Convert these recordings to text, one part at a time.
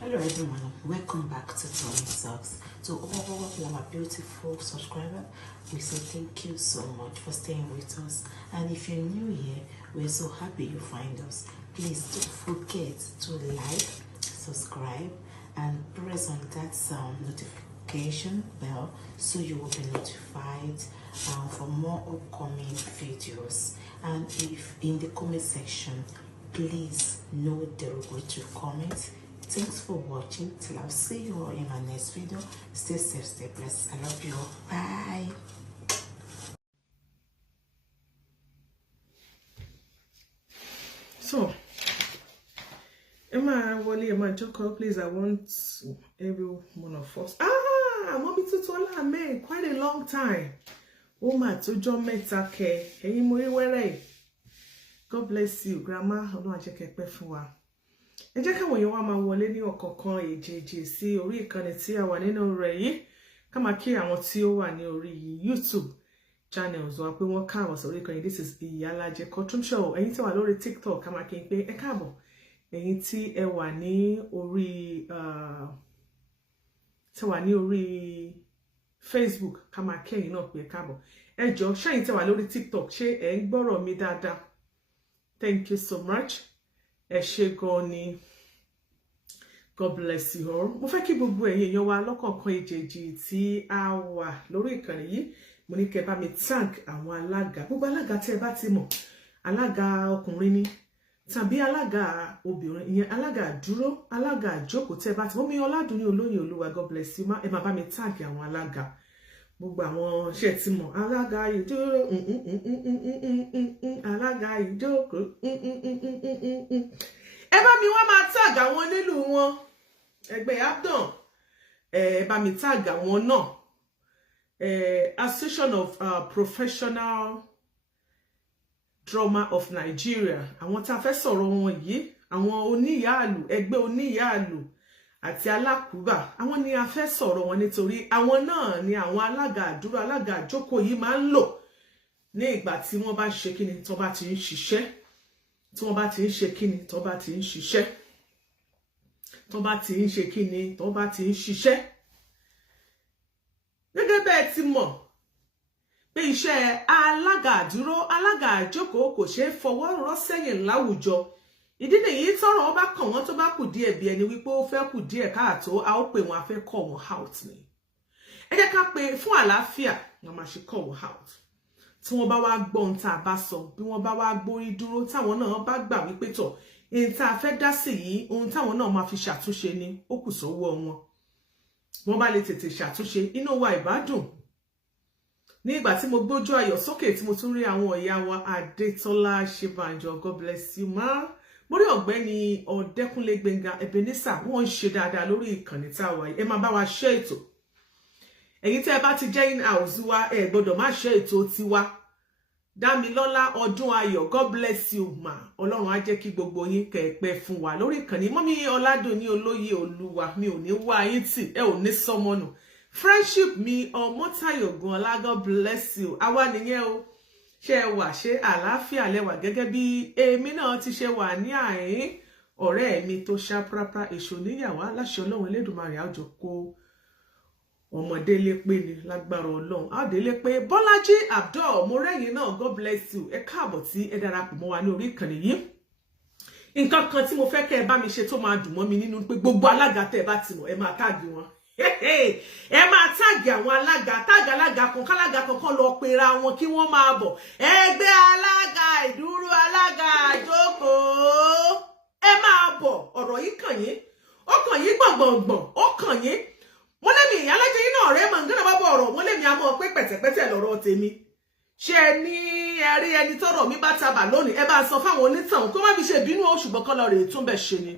Hello everyone, welcome back to Tony Talks. To all my beautiful subscribers, we say thank you so much for staying with us. And if you're new here, we're so happy you find us. Please don't forget to like, subscribe, and press on that notification bell so you will be notified for more upcoming videos. And if in the comment section, please no derogatory comments. Thanks for watching. Till I'll see you all in my next video. Stay safe, stay blessed. I love you all. Bye. So, Emma, Wally, Emma Ijoko, please, I want every one of us. Mommy Tutola, man, quite a long time. Oh, my, to John Metake. Hey, Muriwere. God bless you, Grandma. I don't check a perfua. Ẹ jẹ́ káwọn èèyàn wá máa wọlé ní ọ̀kọ̀ọ̀kan èjèèjì sí orí ìkànnì tí a wà nínú rẹ̀ yìí ká máa kí àwọn tí ó wà ní orí YouTube channels wa pé wọ́n káàbọ̀ sórí ìkànnì. This is Tii Iyalaje Courtroom show. Ẹ̀yin tí wà lórí TikTok ká máa kí n pé ẹ káàbọ̀. Ẹ̀yin tí ẹ wà ní orí Facebook ká máa kí ẹ̀yin náà pé ẹ káàbọ̀. Ẹ jọ̀ọ́ ṣé ẹ̀yin tí wà lórí TikTok ṣé ẹ ń gbọ́rọ̀ mi dáadáa? Thank you so much. Ẹ ṣé gan ni. God bless you all. Mo fẹ́ kí gbogbo ẹ̀yin èèyàn wa lọ́kọ̀ọ̀kan èjèèjì tí a wà lórí ìkànnì yìí. Mo ní kẹ́ bá mi thank àwọn alága. Gbogbo alága tí ẹ bá ti mọ̀. Alága ọkùnrin ni tàbí alága obìnrin, ìyẹn alága Iduro, Alaga Iduro tí ẹ bá ti mọ̀. Mi Ọládùnní olóyè Olúwa, God bless you. Ẹ máa bá mi thank àwọn alága. Gbogbo àwọn ṣe ti mọ̀. Alaga Iduro, Alaga Ijoko, ẹ bá mi wá máa tag àwọn onílù wọn. Ẹgbẹ́ Abdon, ẹ bá mi tag àwọn náà. Association of Professional Drama of Nigeria. Àwọn tá fẹ́ sọ̀rọ̀ wọn yìí, àwọn oníyàálù, ẹgbẹ́ oníyàálù àti alákùúbà. Àwọn ni a fẹ́ sọ̀rọ̀ wọn nítorí àwọn náà ni àwọn Alaga Iduro, Alaga Ijoko yìí máa ń lò ní ìgbà tí wọ́n bá ṣe kíni tó bá ti ń ṣiṣẹ́. Tí wọ́n bá ti ń ṣe kíni tó bá ti ń ṣiṣẹ́. Tó bá ti ń ṣe kíni tó bá ti ń ṣiṣẹ́. Gẹ́gẹ́ bẹ́ẹ̀ ti mọ̀ pé iṣẹ́ Alaga Iduro, Alaga Ijoko kò ṣeé fọwọ́ rọ́ sẹ́yìn láwùjọ. Ìdí nìyí tọ́rọ̀ ó bá kàn wọ́n tó bá kù díẹ̀ bí ẹni wípé ó fẹ́ kù díẹ̀ káàtó, a ó pè wọ́n, a fẹ́ call wọ́n out ni. Ẹ jẹ́ ká pé fún àlàáfíà wọ́n máa ṣe call wọ́n out. Tí wọ́n bá wá gbọ́ ohun tá a bá sọ, bí wọ́n bá wá gbórí dúró, táwọn náà bá gbà wípé tọ̀ ohun tá a fẹ́ dá sí yìí, ohun táwọn náà máa fi ṣàtúnṣe ni, ó kù sọ́wọ́ wọn. Wọ́n bá lè tètè ṣàtúnṣe, inú wa ìbádùn. Ní ìgbà tí mo gbójú ayọ̀ sókè tí mo tún rí àwọn ìyá wa Adétọ́lá Ṣèbànjọ, God bless you ma. Mo rí ọ̀gbẹ́ni Ọ̀dẹ́kúnlé Gbénga Ebenezer, wọ́n ń ṣe dáadáa lórí ìkànnì tá a wà yìí. Ẹ máa bá wa share ètò. Ẹ̀yin tí ẹ bá ti jẹ́ in-house wa, ẹ gbọ́dọ̀ má share ètò tiwa. Dámilọ́lá Ọdún Ayọ̀, God bless you ma. Ọlọ́run á jẹ́ kí gbogbo yín kẹ́ pẹ́ fún wa lórí ìkànnì. Mọ́mí Ọládùnní olóyè Olúwa, mi ò ní wá yín tì, ẹ ò ní sọmọnù. Friendship mi Ọmọ́táyọ̀ Ọlá, God bless you. Àwa nìyẹn o. Ṣé ẹ wà, ṣé àlàáfíà lẹ́wà gẹ́gẹ́ bí èmi náà ti ṣe wà ní àyín. Ọ̀rẹ́ mi tó ṣá prapra èṣò níyàwó aláṣẹ Ọlọ́run Elédùmarè á jọ kó ọmọdé lépè ní lágbára Ọlọ́run. Á dé lépè. Bọ́lájí Abdul, mo rẹ́yìn náà, God bless you. Ẹ káàbọ̀ tí ẹ darapọ̀ mọ́ wa ní orí ìkànnì yìí. Nǹkan kan tí mo fẹ́ kẹ́ ẹ bá mi ṣe tó máa dùn mọ́ mi nínú pé gbogbo alága tẹ́ ẹ bá ti mọ̀, ẹ máa táàgì wọn. Ẹ máa táàgì àwọn alága, táàgì alága kan, kálága kankan lọ pera wọn kí wọ́n máa bọ̀. Ẹgbẹ́ Alaga Iduro, Alaga Ijoko. Ẹ máa bọ̀, ọ̀rọ̀ yìí kàn yín. Ó kàn yín gbọ̀ngbọ̀ngbọ̀n, ó kàn yín. Wọ́n lẹ́mi Iyalaje yín náà rẹ́ mọ̀ nǹkan náà bá bọ̀ ọ̀rọ̀. Wọ́n lẹ́mi àmọ́ pé pẹ̀tẹ̀pẹ̀tẹ̀ lọ́rọ̀ tèmi. Ṣé ní ẹrí ẹni tọ́rọ̀ mi bá tabà lónìí, ẹ bá sọ fáwọn onítàn kó má fi ṣe bínú o, ṣùgbọ́n kọ́ lọ rèé tún bẹ̀ ṣe ni.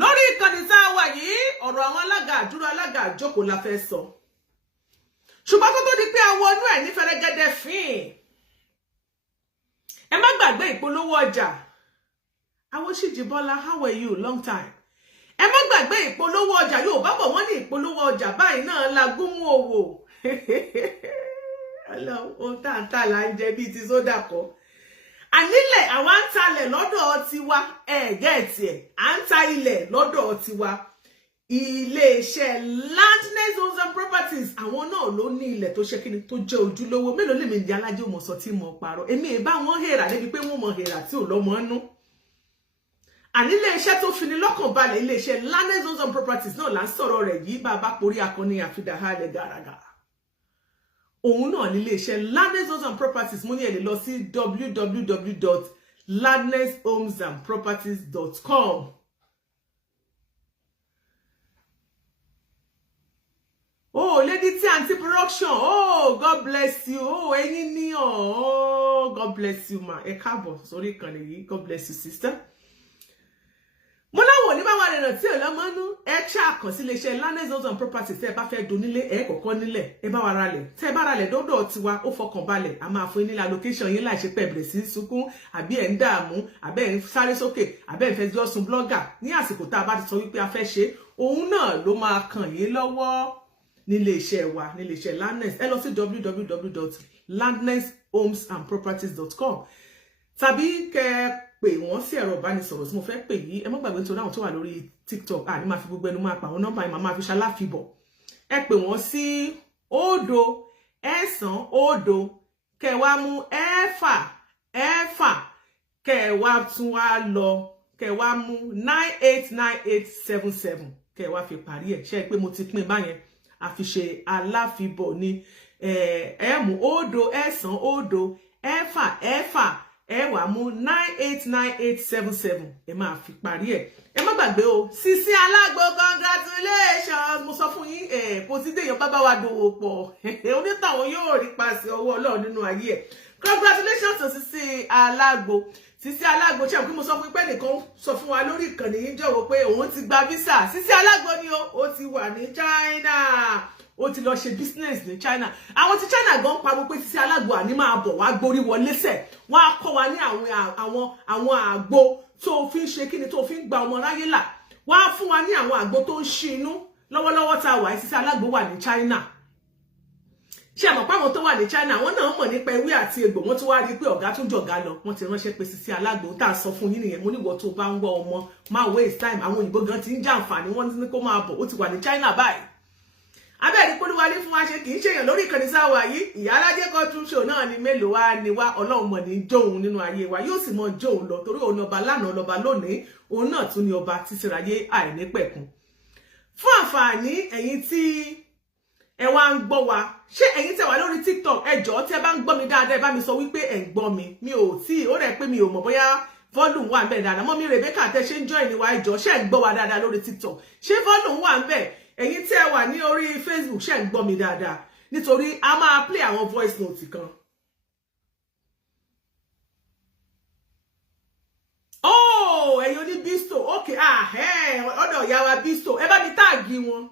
Lórí ìkànnì tá a wà yìí, ọ̀rọ̀ àwọn Alaga Iduro, Alaga Ijoko la fẹ́ sọ. Ṣùgbọ́n kó tó di pé a wọnú ẹ̀ ní fẹ́rẹ́gẹ́dẹ́ fín. Ẹ má gbàgbé ìpolówó ọjà. Awoshijibola, how are you? Long time. Ẹ má gbàgbé ìpolówó ọjà. Yóò bá bọ̀ wọ́n ní ìpolówó ọjà báyìí náà la gúnmú owó. Ọlọ́run tá ń tà là ń jẹ bíi ti sódà kọ́. Ànílẹ̀ àwa ń talẹ̀ lọ́dọ̀ tiwa, gẹ́ẹ̀tì ẹ̀, à ń ta ilẹ̀ lọ́dọ̀ tiwa. Ilé-iṣẹ́ Landness Homes and Properties àwọn náà ló ní ilẹ̀ tó ṣe kíni tó jẹ́ ojúlówó. Mélòó lèmi Tii Iyalaje mo sọ tí mo parọ́. Èmi ẹ bá wọn hera débi pé wọ́n mọ hera tí ò lọ́mọ nú. Àní ilé-iṣẹ́ tó fini lọ́kàn balẹ̀ ilé-iṣẹ́ Landness Homes and Properties náà là ń sọ̀rọ̀ rẹ̀ yìí bàbá porí akọni àfidàhalẹ̀ gàràgà. Òun náà ní ilé-iṣẹ́ Landness Homes and Properties mo ní ẹ lè lọ sí www.landnesshomesandproperties.com. Oh, Lady Tii Aunty Production. Oh, God bless you. Oh, ẹ̀yin ni oh, God bless you, ma. Ẹ káàbọ̀ sórí ìkànnì yìí. God bless you, sister. Mo láwọn ní bá wà lẹ́nà tí ọlọ́mọ́nú ẹ ṣàkàn sí iléeṣẹ́ Landness Homes and Properties tẹ́ ẹ bá fẹ́ donílé ẹ kọ́kọ́ nílẹ̀ ẹ bá wa ralẹ̀ tẹ́ ẹ bá ralẹ̀ dọ́dọ̀ tiwa ó fọkàn balẹ̀ a máa fún yín ní allocation yín láì ṣe pé bẹ̀rẹ̀ sí sunkún àbí ẹ̀ ń dààmú àbí ẹ̀ ń sáré sókè àbí ẹ̀ ń fẹ́ jọ́ sun blogger ní àsìkò tá a bá ti sọ wípé a fẹ́ ṣe òun náà ló máa kàn yín lọ́wọ́ nílé iṣẹ́ wa nílé iṣẹ́ Landness ẹ lọ sí www.landnesshomesandproperties.com tàbí kẹ́ pè wọ́n sí ẹ̀rọ ìbánisọ̀rọ̀ tí mo fẹ́ pè yìí ẹ má gbàgbé nítorí àwọn tó wà lórí TikTok ní máa fi gbogbo ẹnu máa pa àwọn nọ́mbà yìí máa fi ṣaláfibọ̀ ẹ pè wọ́n sí 090 kẹ́ wá mú 4 kẹ́ wá tún wá lọ kẹ́ wá mú 989877 kẹ́ wá fi parí ẹ̀ ṣe pé mo ti pín báyẹn a fi ṣe aláfibọ̀ ní ẹ mú 090 ẹ wá mú 989877 ẹ máa fi parí ẹ má gbàgbé o Sisi Alagbo congratulations mo sọ fún yín kò sí déyàn bá wa dòwò pọ̀ onítàwọn yóò rí paṣẹ ọwọ́ Ọlọ́run nínú ayé ẹ congratulations to Sisi Alagbo ṣe pé mo sọ fún pé nìkan sọ fún wa lórí ìkànnì yìí jọ̀wọ́ pé òun ti gba visa Sisi Alagbo ni ó ti wà ní China ó ti lọ ṣe business ní China àwọn tí China gan pariwo pé Sisi Alagbo àní máa bọ̀ wá gborí wọlé sẹ̀ wọ́n á kọ́ wa ní àwọn àgbo tó fi ń ṣe kíni tó fi ń gba ọmọ ráyé là wọ́n á fún wa ní àwọn àgbo tó ń ṣí inú lọ́wọ́lọ́wọ́ tá a wà Sisi Alagbo wà ní China ṣé àmọ́ pé àwọn tó wà ní China wọ́n náà mọ̀ nípa ewé àti egbò wọ́n tún wá rí pé ọ̀gá tún jọ̀gá lọ wọ́n ti ránṣẹ́ pé Sisi Alagbo tá a sọ fún yín nìyẹn mo níwọ̀ tó bá ń wọ ọmọ máa waste time àwọn òyìnbó gan ti ń jàǹfààní wọ́n ní kó máa bọ̀ ó ti wà ní China báyìí abẹ́ẹ̀rí polúwalé fún wa ṣe kì í ṣèyàn lórí ìkànnì sáwà yìí Iyalaje Courtroom show náà ni mélòó wá ni wá Ọlọ́run mọ̀ ní jóun nínú ayé wa yóò sì mọ jóun lọ torí òun ọba lánàá lọba lónìí òun náà tún ni ọba títí ráyé àìnípẹ̀kun fún àǹfààní ẹ̀yin tí ẹ wá ń gbọ́ wa ṣé ẹ̀yin tẹ́ wà lórí TikTok ẹ jọ̀ọ́ tí ẹ bá ń gbọ́ mi dáadáa ẹ bá mi sọ wípé ẹ ń gbọ́ mi ò tí ó rẹ̀ pé mi ò mọ̀ bóyá volume wà ńbẹ̀ dáadáa mọ́ mi Rebecca tẹ́ ṣe ń join ni wa ẹ jọ̀ọ́ ṣé ẹ ń gbọ́ wa dáadáa lórí TikTok ṣé volume wà ńbẹ̀ ẹ̀yin tí ẹ wà ní orí Facebook ṣé ń gbọ́ mi dáadáa nítorí a máa play àwọn voice note kan. Oh, ẹ̀yin oní Bisto okay ọ̀dọ̀ ìyá wa Bisto ẹ bá mi táàgì wọn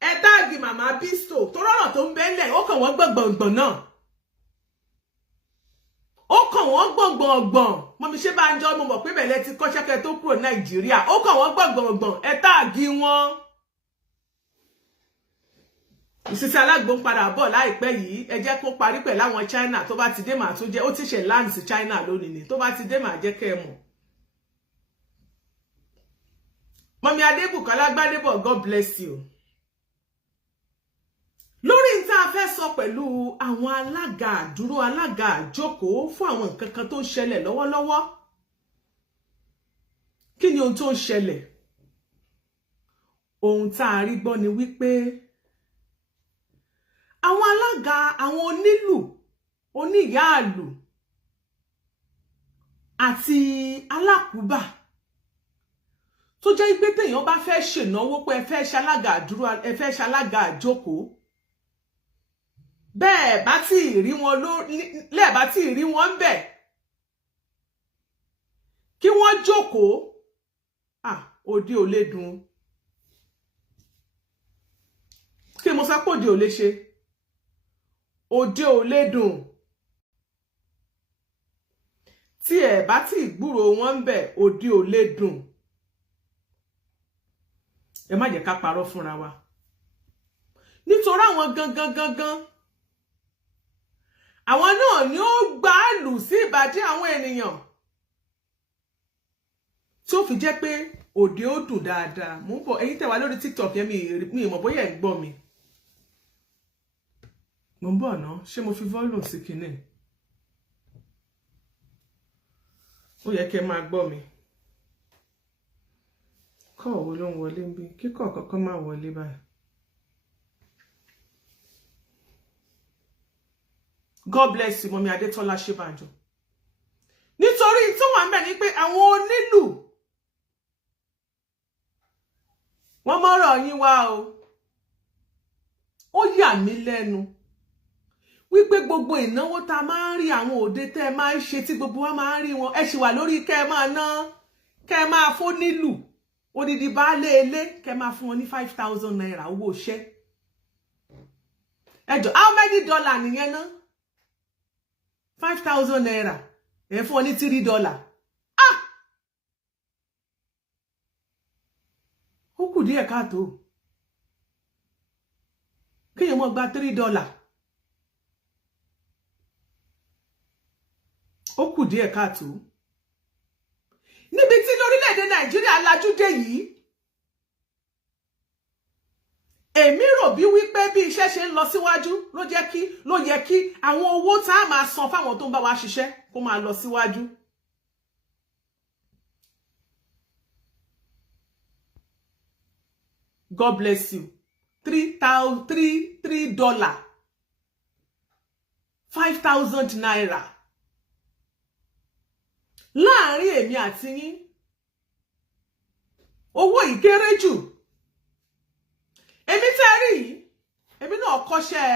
ẹ táàgì màmá Bisto tó rọrọ tó ń bẹ́lẹ̀ ó kàn wọ́n gbọ̀ngbọ̀ngbọ̀n náà ó kàn wọ́n gbọ̀ngbọ̀ngbọ̀n mọ́ mi ṣe bá ń jọ mo mọ̀ pé bẹ̀lẹ̀ ti kọ́ṣẹ́kẹ́ tó kúrò Nàìjíríà ó kàn wọ́n gbọ̀ngbọ̀ngbọ̀n ẹ táàgì wọn. Sisi Alagbo ń padà bọ̀ láìpẹ́ yìí ẹ jẹ́ kó parí pẹ̀lú àwọn China tó bá ti dé màá tún jẹ́ ó ti ṣe land sí China lónìí ni tó bá ti dé màá jẹ́ kẹ́ ẹ mọ̀. Mọ́mí Adébùkọ́lá Gbádébọ̀ God bless you. Lórí n tá fẹ́ sọ pẹ̀lú àwọn alága àdúró alága àjókòó fún àwọn nǹkan kan tó ń ṣẹlẹ̀ lọ́wọ́lọ́wọ́. Kí ni ohun tó ń ṣẹlẹ̀? Ohun tá a rí gbọ́ ni wípé àwọn alága àwọn onílù oníyàálù àti alákùúbà tó jẹ́ pé téèyàn bá fẹ́ ṣènáwó pé ẹ fẹ́ ṣalága àdúró ẹ fẹ́ ṣalága àjókòó bẹ́ẹ̀ bá tí rí wọn lẹ́ẹ̀bá tí rí wọn ń bẹ̀ kí wọ́n jókòó òde ò lè dùn kí mo sọ pé òde ò lè ṣe òde ò lè dùn tí ẹ bá tí gbúrò wọn ń bẹ̀ òde ò lè dùn ẹ má jẹ́ ká parọ́ fúnra wa nítorí àwọn gangan àwọn náà ni ó gbàálù sí ìbàdí àwọn ènìyàn tó fi jẹ́ pé òde ó dùn dáadáa mo ń bọ̀ ẹ̀yin tẹ́ wà lórí TikTok yẹn mi mọ̀ bóyá ẹ ń gbọ́ mi mo ń bọ̀ ná ṣé mo fi volume sí kinní ó yẹ kẹ́ máa gbọ́ mi kọ́ wo ló ń wọlé ń bí kíkọ́ kankan máa wọlé báyìí. God bless you Mọ́mí Adétọ́lá Ṣébànjọ nítorí tó wà ń bẹ̀ ni pé àwọn onílù wọ́n mọ́rọ̀ yín wá o ó yà mí lẹ́nu wípé gbogbo ìnáwó tá máa ń rí àwọn òde tẹ́ máa ń ṣe tí gbogbo wa máa ń rí wọn ẹ sì wà lórí kẹ́ máa ná kẹ́ máa fún nílù odidi baálé ilé kẹ́ máa fún wọn ní 5,000 naira owó iṣẹ́ ẹ jọ̀ọ́ how many dollar nìyẹn ná 5,000 naira ẹ fún wọn ní $3 ó kù díẹ̀ káàtó kéèyàn mọ́ gba $3 ó kù díẹ̀ káàtó níbi tí lórílẹ̀-èdè Nàìjíríà lajú dé yìí èmi rò bí wípé bí iṣẹ́ ṣe ń lọ síwájú ló yẹ kí àwọn owó tá a máa san fáwọn tó ń bá wa ṣiṣẹ́ kó máa lọ síwájú. God bless you. $3, 5,000 naira. Láàárín èmi àti yín. Owó ìkéré jù. Èmi tẹ́ rí, èmi náà kọ́ṣẹ́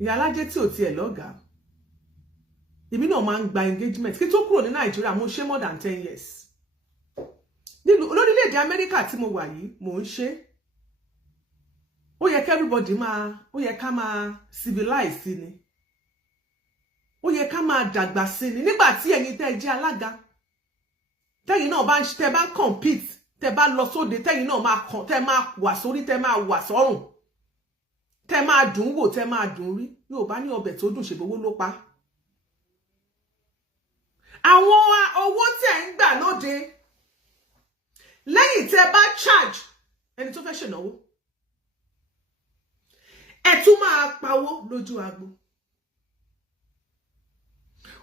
Iyalaje tí ò tiẹ̀ lọ́gàá. Èmi náà máa ń gba engagement. Kí tó kúrò ní Nàìjíríà, mo ṣe more than 10 years. Lórílẹ̀-èdè Amẹ́ríkà tí mo wà yìí mò ń ṣe ó yẹ kí everybody ó yẹ ká máa civilize sí ni ó yẹ ká máa dàgbà sí ni nígbà tí ẹ̀yin tẹ́ jẹ́ alága tẹ́yin náà tẹ́ bá compete tẹ́ bá lọ sóde tẹ́yin náà tẹ́ máa wà sórí tẹ́ máa wà sọ́rùn tẹ́ máa dùn wò tẹ́ máa dùn rí yóò bá ní ọbẹ̀ tó dùn ṣègbówó ló pa àwọn owó tẹ́ ń gbà lóde lẹ́yìn tẹ́ bá charge ẹni tó fẹ́ ṣènáwó ẹ tún máa pawó lójú agbo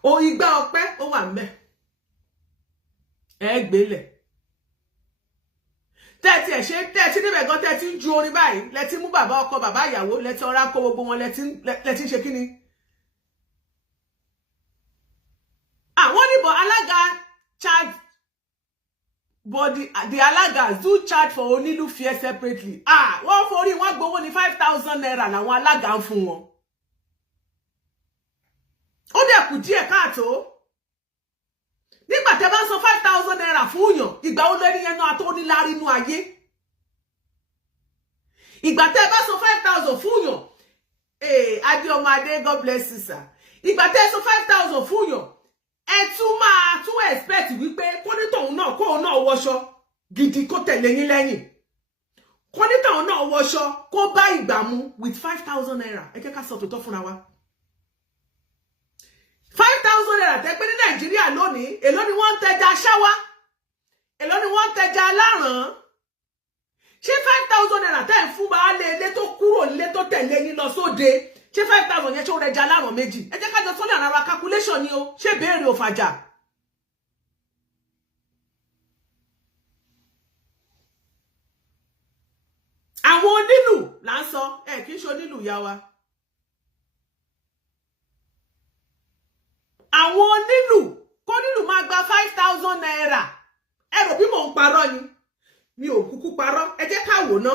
o igba ọpẹ́ ó wà ńbẹ̀ ẹ gbélẹ̀ tẹ́tí ẹ̀ ṣe tẹ́tí níbẹ̀ gan tẹ́tí ń ju orin báyìí lẹ́tí mú bàbá ọkọ bàbá ìyàwó lẹ́tí ọ̀rá kó gbogbo wọn lẹ́tí ń ṣe kíni àwọn níbọ̀ alága charge but the alagas do charge for Onilu fare separately. Wọ́n forí wọ́n gbowó ní 5,000 naira làwọn alága ń fún wọn. Ó dẹ̀ kù díẹ̀ káàtó. Nígbà tẹ́ bá san 5,000 naira fún yàn, ìgbà ó lórí yẹn náà tó ní lárí inú ayé. Ìgbà tẹ́ bá san 5,000 fún yàn, Adéọmọdé, God bless you sir. Ìgbà tẹ́ san 5,000 fún yàn, ẹ tún expect wípé kónítọ̀hún náà kóhun náà wọṣọ gidi kó tẹ̀lé yín lẹ́yìn kónítọ̀hún náà wọṣọ kó bá ìgbà mu with 5,000 naira ẹ jẹ́ ká sọ tòótọ́ fúnra wa 5,000 naira tẹ́ pé ní Nàìjíríà lónìí èló ni wọ́n ń tẹja ṣáwá èló ni wọ́n ń tẹja aláràn ṣé 5,000 naira tẹ́ ń fún baálé ilé tó kúrò nílé tó tẹ̀lé yín lọ sóde ṣé 5,000 yẹn ṣé ó rẹja aláràn méjì ẹ jẹ́ ká jọ sọ́lẹ̀ ara calculation ni o ṣé béèrè ò fàjà. Àwọn onílù là ń sọ kì í ṣe onílù yá wa. Àwọn onílù kó nílù máa gba 5,000 naira ẹ rò bí mò ń parọ́ ni mi ò kúkú parọ́ ẹ jẹ́ ká wò ná.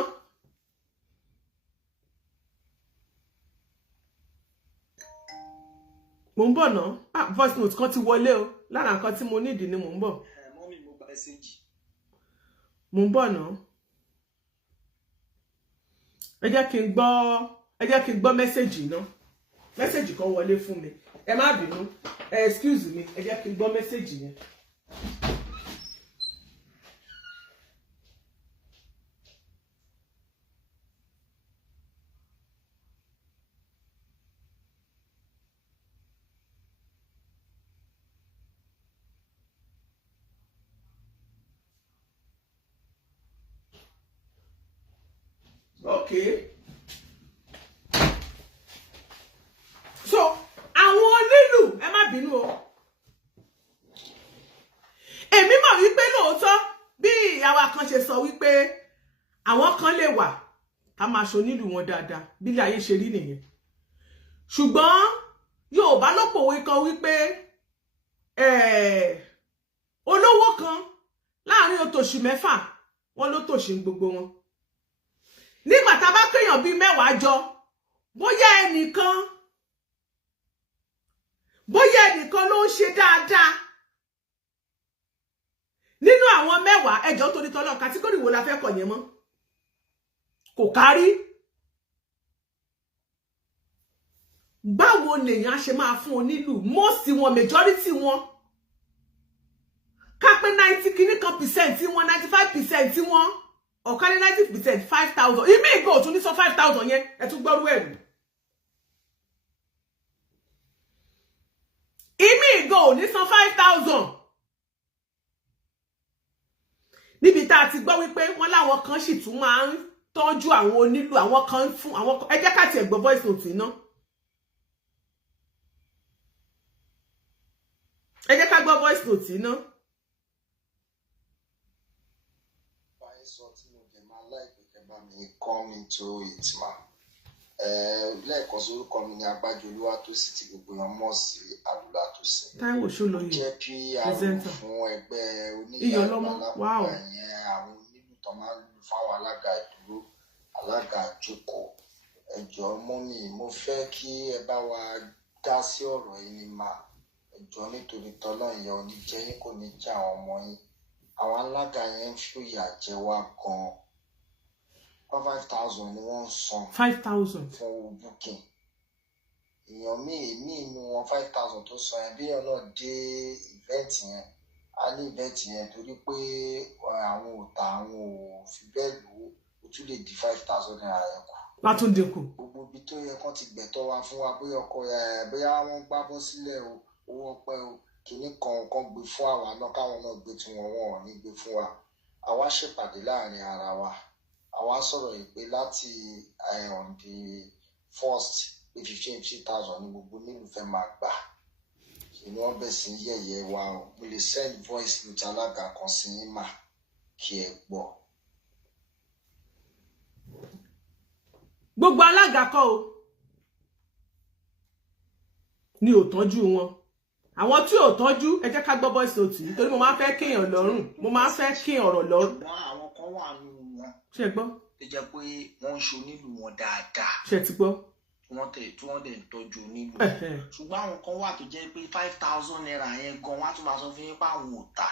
Mo ń bọ̀ ná voice note kan ti wọlé o lára nǹkan tí mo nídìí ni mo ń bọ̀. Mọ́mì mo gba mẹ́sẹ̀jì. Mo ń bọ̀ ná. Ẹ jẹ́ kí n gbọ́ mẹ́sẹ̀jì náà. Mẹ́sẹ̀jì kan wọlé fún mi. Ẹ má bínú. Excuse me. Ẹ jẹ́ kí n gbọ́ mẹ́sẹ̀jì yẹn. Okay. So, àwọn onílù ẹ má bínú o. Èmi mọ̀ wípé lóòótọ́ bí ìyàwó kan ṣe sọ wípé àwọn kan lè wà ká máa ṣonílù wọn dáadáa bí ilé ayé ṣe rí nìyẹn. Ṣùgbọ́n Yorùbá ló pòwe kan wípé olówó kan láàrin òtòṣì mẹ́fà wọ́n ló tòṣì gbogbo wọn. Nígbà tá bá kéèyàn bí 10 jọ bóyá ẹnìkan ló ń ṣe dáadáa nínú àwọn 10 ẹjọ́ tó ní tọ́lọ́ kàtígórì wo la fẹ́ kọ̀ yẹn mọ́ kò kárí. Báwo lèèyàn ṣe máa fún onílù most wọn majority wọn ká pé 90 kìíní% wọn 95% wọn ọ̀kan ní 90% 5,000 ìmí ìgò tún ní sọ 5,000 yẹn ẹ tún gbọ́rú ẹ̀rù. Ìmí ìgò ní sọ 5,000 níbi tá a ti gbọ́ wípé wọ́n láwọn kan sì tún máa ń tọ́jú àwọn onílù àwọn kan fún àwọn ẹ jẹ́ ká tiẹ̀ gbọ́ voice note iná. Ẹ jẹ́ ká gbọ́ voice note iná. Come into it, ma. Lẹ́ẹ̀kan sí orúkọ mi ní Agbájọlúwà tó sì ti gbogbo èèyàn mọ̀ sí Àlùlá tó sì. Táíwò Ṣólóyè jẹ́ PR fún ẹgbẹ́ Iyọ̀lọ́mọ. Wow. Yẹn àwọn onílù tó máa ń lù fáwọn alága ìdúró, alága ìjókòó. Ẹ jọ̀ọ́ mọ́mì, mo fẹ́ kí ẹ bá wa dá sí ọ̀rọ̀ yìí ni mà. Ẹ jọ̀ọ́ nítorí tọ́lọ́ ìyá oníjẹ́ yín kò ní jẹ́ àwọn ọmọ yín. Àwọn alága yẹn ń fìyà jẹ wá gan-an. 5,000 ni wọ́n san 5,000 fún booking. Èèyàn míì inú wọn 5,000 tó san ẹ̀ bí èèyàn náà dé event yẹn a ní event yẹn torí pé àwọn òòtà àwọn ò fi bẹ́ẹ̀ lò ó tún lè di 5,000 naira yẹn kù. látún dínkù. Gbogbo ibi tó yẹ kán ti gbẹ̀tọ́ wa fún wa bóyá ọkọ bóyá wọ́n gbábọ́ sílẹ̀ o owó ọpẹ́ o kìíní kan gbé fún àwa náà káwọn náà gbé tiwọn wọn ò ní gbé fún wa. Àwa ṣèpàdé láàrin ara wa. Àwa sọ̀rọ̀ yìí pé láti on the 1st pé 15,000 ní gbogbo nílùú fẹ́ máa gbà. Ìní wọ́n bẹ̀ sí yẹ̀yẹ́ wa o. Mo lè send voice note alága kan sí yín mà kí ẹ gbọ́. Gbogbo alága kọ́ o ni ò tọ́jú wọn. Àwọn tí ò tọ́jú ẹ jẹ́ ká gbọ́ voice note yìí torí mo máa fẹ́ kéèyàn lọ́rùn mo máa fẹ́ kí ọ̀rọ̀ lọ́rùn. Àwọn kan wà nínú wọn. Ṣé gbọ́? Tó jẹ́ pé wọ́n ń ṣe onílù wọn dáadáa. Ṣé ti gbọ́? Tí wọ́n dẹ̀ ń tọ́jú onílù. Ṣùgbọ́n àwọn kan wà tó jẹ́ pé 5,000 naira yẹn gan wọ́n á tún máa sọ fún yín pé àwọn ò tà.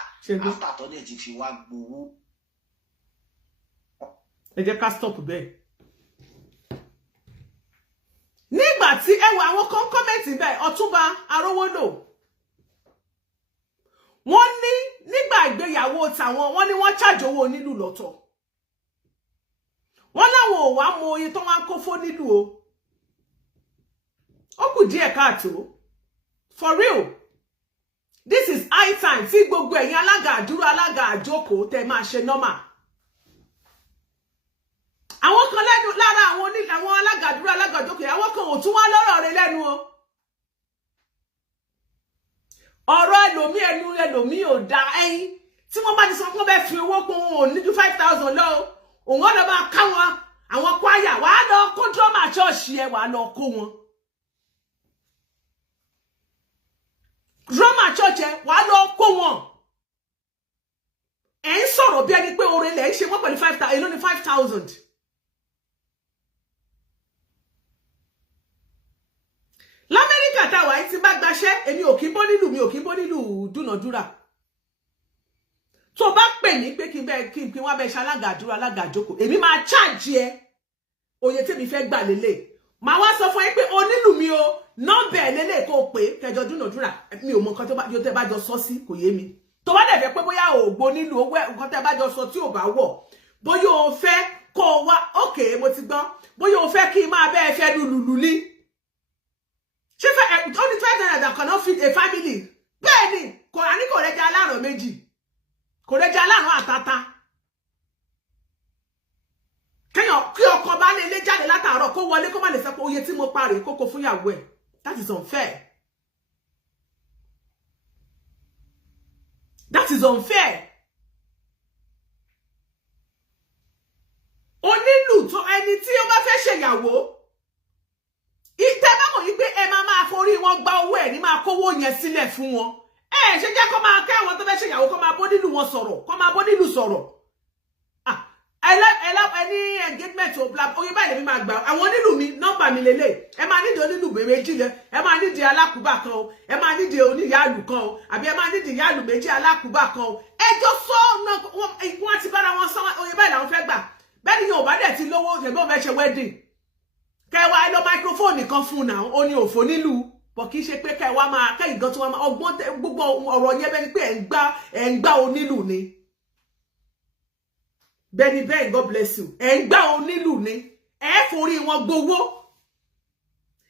After tó dẹ̀ ti fi wá gbowó. Ẹ jẹ́ ká stop bẹ́ẹ̀. Nígbà tí ẹwà àwọn kan kọ́mẹ̀tì bẹ́ẹ̀ Ọ̀túnba Arówólò wọ́n ní nígbà ìgbéyàwó tàwọn wọ́n ní wọ́n charge owó onílù lọ́tọ̀. Wọ́n láwọn ò wá mọ oye tó wá kó fónílù o. Ó kù díẹ̀ káàtó. For real. This is high time tí gbogbo ẹ̀yin alága àdúró alága àjókòó tẹ́ máa ṣe normal. Àwọn kan lẹ́nu lára àwọn alága àdúró alága àjókòó àwọn kan ò tún wá lọ́rọ̀ rẹ̀ lẹ́nu o. Ọ̀rọ̀ ẹlòmí ò dá ẹyin tí wọ́n bá ti sọ pé bẹ́ẹ̀ fi owó kún ò ní ju 5,000 lọ òun ọ̀dọ̀ máa ká wọn àwọn kwaya wàá lọ kó drama ṣọ́ọ̀ṣì ẹ wàá lọ kó wọn. Drama church ẹ wàá lọ kó wọn. Ẹ ń sọ̀rọ̀ bí ẹni pé oore lẹ̀ ń ṣe wọ́n pẹ̀lú 5,000 èló ní 5,000. L'Amẹ́ríkà táwa yìí ti bá gbaṣẹ́ èmi ò kí bọ́ nílùú dúnàdúrà. Tó bá pè mí pé kí n wá bẹ ṣe alága àdúrà alága àjókòó èmi máa charge ẹ oye tèmi fẹ́ gbà lélẹ̀. Màá wá sọ fún ẹ pé onílù mi o nọ́mbà ẹ̀ lélẹ̀ kó pé kẹjọ dúnàdúrà mi ò mọ nǹkan tó tẹ́ bá jọ sọ sí kò yé mi. Tó bá dẹ̀ fẹ́ pé bóyá ò gbó nílùú owó nǹkan tẹ́ bá jọ sọ tí ò bá wọ̀ bóyá o fẹ́ kó wá okay mo ti gbọ́ bóyá o fẹ́ kí n máa bẹ́ẹ̀ fẹ́ lùlù ní. Ṣé only 5 naira that cannot feed a family. Bẹ́ẹ̀ ni kò rẹ́jà aláàrọ̀ méjì kò rẹ́jà aláàrọ̀ àtàtà. Kí ọkọ bá wọlé kó má lè sọ pé oye tí mo parí kókó fún ìyàwó ẹ̀. That is unfair. That is unfair. Onilu tó ẹni tí ó bá fẹ́ ṣe ìyàwó. Ìtẹ́ bá mọ̀ wípé ẹ máa forí wọn gba owó ẹ̀ ní máa kówó yẹn sílẹ̀ fún wọn. Ṣé jẹ́ kó máa kẹ́ àwọn tó fẹ́ ṣe ìyàwó kó máa bọ́ nílùú wọn sọ̀rọ̀, kó máa bọ́ nílùú sọ̀rọ̀. Any engagement or blah, oye báyìí lèmi máa gbà. Àwọn nílùú mi, nọ́mbà mi lélẹ̀. Ẹ máa nídìí onílù méjì lẹ. Ẹ máa nídìí alákùúbà kan o. Ẹ máa nídìí oníyàlù kan o. Àbí ẹ máa nídìí yàlù méjì alákùúbà kan o. Ẹjọ́ sọ wọ́n ti bára wọn sọ oye báyìí làwọn fẹ́ gbà. Bẹ́ẹ̀ ni yóò bá dẹ̀ ti lówó lẹ́gbẹ́ òun fẹ́ ṣe wedding. Kẹwàá lọ microphone nìkan fún náà, ó ní òfò nílùú. Bọ̀ kì í ṣe pé kẹwàá máa kẹ́ ìgan tí wọ́n máa ọgbọ́n gbogbo ọ̀rọ̀ yẹn bẹ́ẹ̀ ni pé ẹ̀ ń gbá onílù ni. Benny Ben, God bless you. Ẹ ń gbá onílù ni. Ẹ forí wọn gbowó.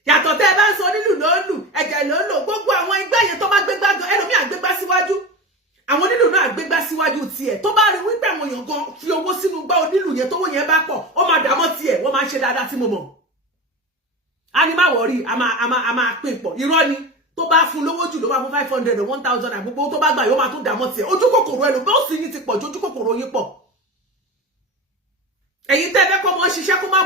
Yàtọ̀ tẹ́ bá ń sọ onílù ló ń lù, ẹ̀jẹ̀ ló ń lò. Gbogbo àwọn ẹgbẹ́ yẹn tó bá gbégbá gan, ẹlòmíì àgbégbá síwájú. Àwọn onílù náà àgbégbá síwájú tiẹ̀. Tó bá rí wípé àwọn èèyàn gan fi owó sínú gbá onílù yẹn tówó yẹn bá pọ̀, ó máa dàmọ́ tiẹ̀, wọ́n máa ń ṣe dáadáa tí mo mọ̀. A ní má wọ̀rí, a máa pín pọ̀. Irọ́ ni. Tó bá fún lówó jù ló máa fún 500 or 1000 àgbogbo tó bá gbà yóò máa tún dàmọ́ tiẹ̀. Ojú kòkòrò ẹlò bó sì yín ti pọ̀ ju ojú kòkòrò yín pọ̀. Ẹ̀yin tẹ́ fẹ́ kọ́ mọ́ ṣiṣẹ́ kó má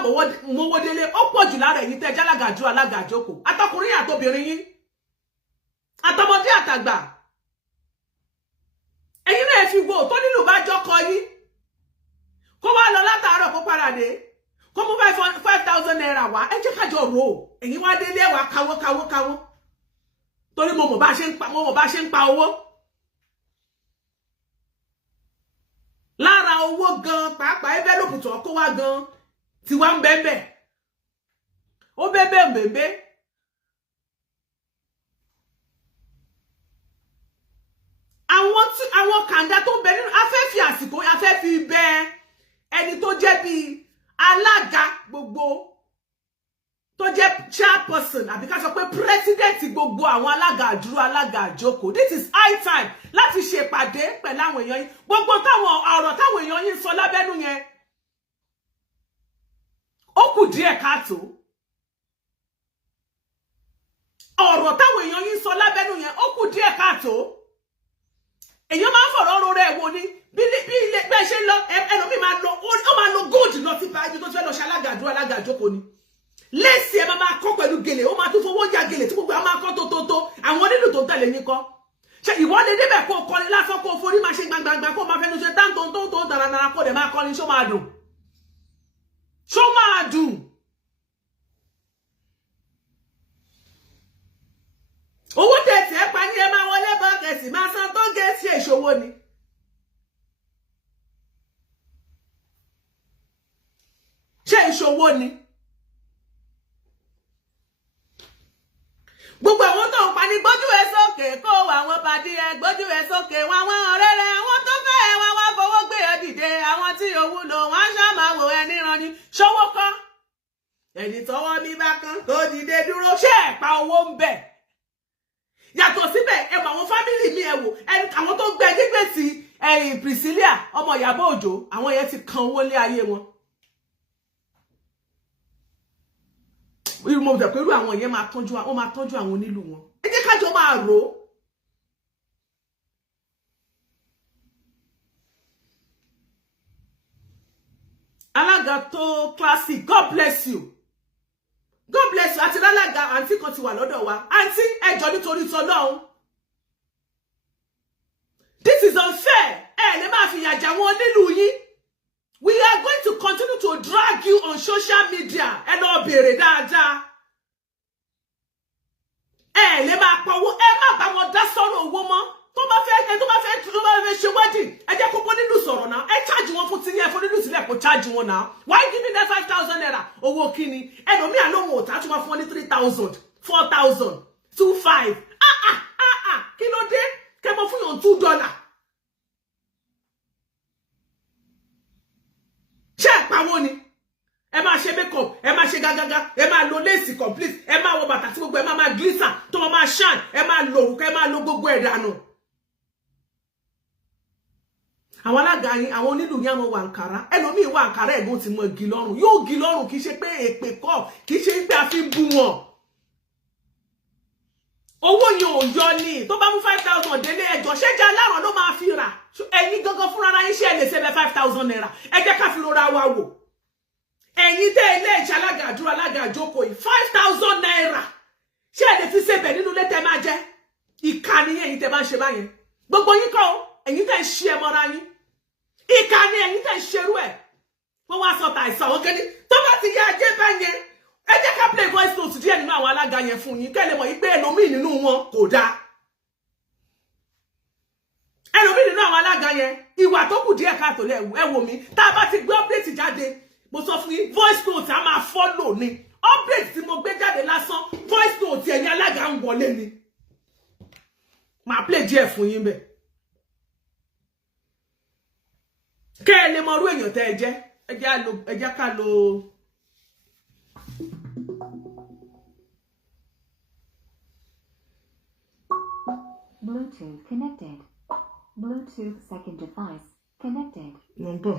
mówó délé ó pọ̀ jù lára ẹ̀yin tẹ́ Alaga Iduro Alaga Ijoko àtọkùnrin àtobìnrin yín àtọmọdé àtàgbà ẹ̀yin náà fi wo tó nílùú bá jọkọ yín kó wá lọ látàárọ̀ kó padà dé kó mú 5,000 naira wá ẹ jẹ́ ká jọ rò ó ẹ̀yin wá délé wá káwó torí mo mọ̀ bá ṣe ń pa owó lára owó gan pàápàá envelope tó kó wá gan tí wá ń bẹ́ẹ̀bẹ́ ó bẹ́ẹ̀bẹ́ àwọn kàńdá tó ń bẹ nínú afẹ́ fi àsìkò afẹ́ fi bẹ ẹni tó jẹ́ bí alága gbogbo tó jẹ́ chairperson àbí ká sọ pé president gbogbo àwọn Alaga Iduro Alaga Ijoko. This is high time láti ṣe ìpàdé pẹ̀lú àwọn èèyàn yín gbogbo táwọn ọ̀rọ̀ táwọn èèyàn yín sọ lábẹ́nú yẹn ó kù díẹ̀ káàtó ọ̀rọ̀ táwọn èèyàn yín sọ lábẹ́nú yẹn ó kù díẹ̀ káàtó èèyàn máa ń fọ̀rọ̀ ọ̀rọ̀ rẹ̀ wo ni bí ilé bẹ́ẹ̀ ṣe lọ ẹlòmíì máa lo gold lọ sí ibi tó fẹ́ lọ ṣe Alaga Iduro Alaga Ijoko ni lẹ́sì ẹ máa kọ́ pẹ̀lú gèlè ó máa tún fowó ya gèlè tí gbogbo àwọn máa kọ́ tó àwọn onílù tó ń tẹ̀lé yín kọ́ ṣe ìwọ́lé débẹ̀ kó kọrin lásán kó forí máa ṣe gbangba kó máa fẹnu ṣe táǹtò dáradára kó dẹ̀ máa kọrin ṣó máa dùn owó tẹ̀tì ẹ pa ní ẹ máa wọlé bọ́ọ̀kẹ̀sì máa san tó gẹ̀ẹ́sì ìṣòwò ni ṣe ìṣòwò ni gbogbo àwọn tó ń pa ní gbójú ẹ sókè kó àwọn pàdé ẹ gbójú ẹ sókè wọn ọ̀rẹ́ rẹ àwọn tó fẹ́ ẹ wọn wá fowó gbé ẹ dìde àwọn tí owó lò wọn ṣàmàwò ẹ níran ni ṣọwọ́ kọ́ ẹni tọwọ́ mi bá kan tó dìde dúró ṣé ẹ pa owó ń bẹ̀ yàtọ̀ síbẹ̀ ẹ mọ àwọn fámìlì mi ẹ wò àwọn tó gbẹ gbígbèsì ẹ̀yìn Priscilla ọmọ Ìyábọ̀ Òjó àwọn yẹn ti kan owó lé ayé wọn irú mo dẹ̀ pé irú àwọn yẹn máa tọ́jú àwọn onílù wọn ẹ jẹ́ kájọ máa rò ó alága tó classic God bless you àti alága àǹtí kan ti wà lọ́dọ̀ wa àǹtí ẹjọ́ nítorí tọ́lọ́hún this is unfair ẹ lè máa fi ìyà jẹ àwọn onílù yín. We are going to continue to drag you on social media. Ẹ lọ bèrè dáadáa. Ẹ lè máa pawó, ẹ má bá wọn dá sọ̀rọ̀ owó mọ́. Tó bá fẹ́ ṣe wedding, ẹ jẹ́ kó bọ́ nínú sọ̀rọ̀ náà. Ẹ charge wọn fún tiyẹn fún nínú sílẹ̀ kó charge wọn náà. Why giving them 5,000 naira? Owó kíni? Ẹlòmíì àlóhùn òtá tún máa fún wọn ní 3,000, 4,000, 2,500. Kí ló dé? Kẹ́ mọ fún yàn $2. Ṣé pawó ni ẹ máa ṣe makeup ẹ máa ṣe gàgàgà ẹ máa lo lace complete ẹ máa wọ bàtà tí gbogbo ẹ máa glitter tó máa shine ẹ máa lo òrùka ẹ máa lo gbogbo ẹ dànù àwọn alága yín àwọn onílù yín àwọn wà Ankara ẹlòmíì wà Ankara ẹ̀gbọ́n ti mọ igi lọ́rùn yóò gi lọ́rùn kì í ṣe pé èpè kọ́ kì í ṣe pé a fi ń bú wọn owó yẹn ò yọ ni tó bá mú 5,000 délé ẹjọ́ ṣẹ́jà aláràn ló máa fi rà ẹ̀yin gangan fúnra ara yín ṣe lè ṣe 5,000 naira ẹ jẹ́ ká fi rora wa wò ẹ̀yin tẹ́ ilé ìṣẹ́ Alaga Iduro Alaga Ijoko yìí 5,000 naira ṣé ẹ lè fi ṣe bẹ̀ nínú ilé tẹ́ máa jẹ ìkà ni ẹ̀yin tẹ́ bá ń ṣe báyẹn gbogbo yín kọ́ ẹ̀yin tẹ́ ń ṣe ẹ mọ́ra yín ìkà ni ẹ̀yin tẹ́ ń ṣerú ẹ̀ wọ́n wá sọ tàìsàn àwọn kẹ́ni tó bá ti yá ajé báyẹn ẹ jẹ́ ká play voice note díẹ̀ nínú àwọn alága yẹn fún yín kẹ́ lè mọ̀ yí pé ẹlòmíì nínú wọn kò dáa ẹlòmíì nínú àwọn alága yẹn ìwà tó kù díẹ̀ káàtó lẹ ẹ wò mí tá a bá ti gbé update jáde mo sọ fún yín voice note a máa follow ni update tí mo gbé jáde lásán voice note ẹ̀yin alága ń wọlé ni máa play díẹ̀ fún yín bẹ́ẹ̀ kẹ́ ẹ lè mọ irú èèyàn tẹ́ ẹ jẹ́ ẹ jẹ́ ká lo Bluetooth connected. Bluetooth second device connected. Number.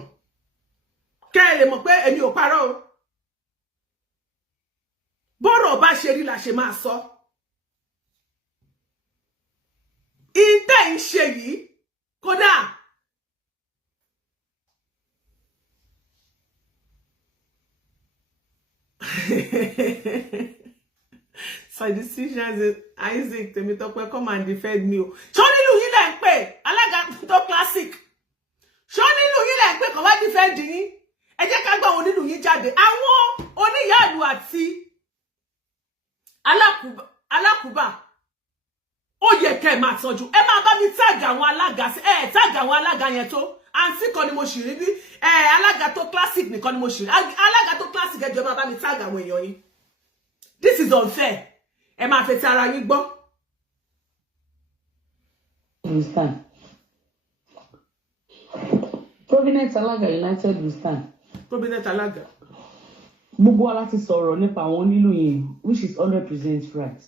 Kẹ́ ẹ lè mọ̀ pé èmi ò parọ́ o. Bọ́rọ̀ bá ṣe rí la ṣe máa sọ. Ìtẹ́ ń ṣe yìí kódà. So decisions Isaac Temitope come and defend me. Ṣọ́nílù yín lẹ̀ ń pè Alaga tó classic. Ṣọ́nílù yín lẹ̀ ń pè kó wá defend yín. Ẹ jẹ́ ká gbọ́ àwọn onílù yín jáde. Àwọn oníyàlú àti alákùbà. Ó yẹ kẹ́ máa tọ́jú. Ẹ máa bá mi tag àwọn alága tag àwọn alága yẹn tó. Àǹtí kan ni mo ṣì rí bí alága tó classic nìkan ni mo ṣì rí. Alága tó classic ẹ jọ̀ọ́ máa bá mi tag àwọn èèyàn yín. This is unfair. Ẹ máa fẹ́ ti ara yín gbọ́. We stand. Prominent Alaga United we stand. Prominent Alaga. Gbogbo wa láti sọ̀rọ̀ nípa àwọn onílù yẹn which is 100% right.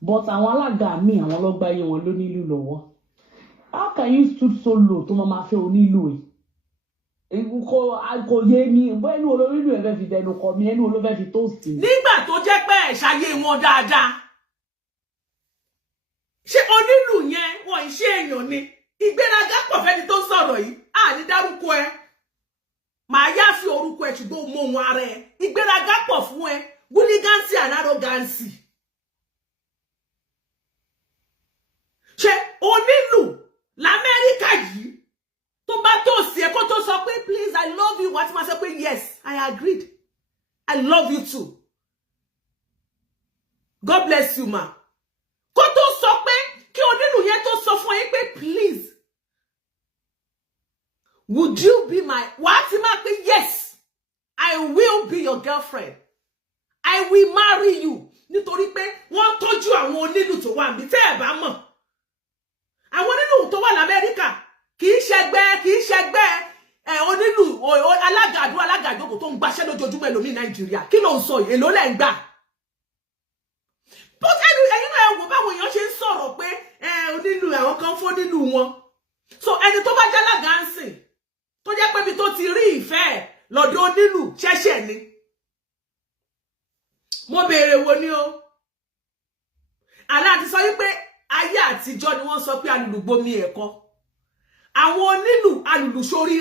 But àwọn alága mi àwọn lọ́gbà yẹn wọn ló nílù lọ́wọ́. How can you stood so low tó máa fẹ́ onílù yìí? Kò yé mi bó ẹnu olórílù ẹ fẹ́ fi dẹnu kọ mi ẹnu oló fẹ́ fi toast. Nígbà tó jẹ́ pé ẹ ṣayé wọn dáadáa. Ṣé onílù yẹn wọ́n ṣe èèyàn ni? Ìgbéraga pọ̀ fẹ́ni tó ń sọ̀rọ̀ yìí. A ní dárúkọ ẹ. Màá yá fi orúkọ ẹ ṣùgbọ́n mo ohun ara ẹ. Ìgbéraga pọ̀ fún ẹ. Hooligancy and arrogancy. Ṣé onílù l'Amẹ́ríkà yìí tó bá tó sí ẹ kó tó sọ pé please I love you wá tí máa sọ pé yes I agreed I love you too God bless you ma kó tó sọ pé kí onílù yẹn tó sọ fún yín pé please would you be my wá tí máa pé yes I will be your girlfriend I will marry you nítorí pé wọ́n tọ́jú àwọn onílù tó wà níbi tẹ́ ẹ bá mọ̀ àwọn onílù tó wà l'Amẹ́ríkà kì í ṣẹgbẹ́ onílù Alaga Iduro Alaga Ijoko tó ń gbaṣẹ́ lójoojúmọ́ ẹlòmí Nàìjíríà kí ló ń sọ èlò lẹ́ ń gbà but ẹ̀yin náà ẹ wò báwọn èèyàn ṣe ń sọ̀rọ̀ pé onílù àwọn kan fún onílù wọn so ẹni tó bá jẹ́ alága ń sìn tó jẹ́ pé ibi tó ti rí ìfẹ́ lọ́dọ̀ onílù ṣẹ̀ṣẹ̀ ni mo béèrè wo ni o aláàtí sọ wípé ayé àtijọ́ ni wọ́n sọ pé alùlù gbomi ẹ̀kọ́ àwọn onílù alùlù sórí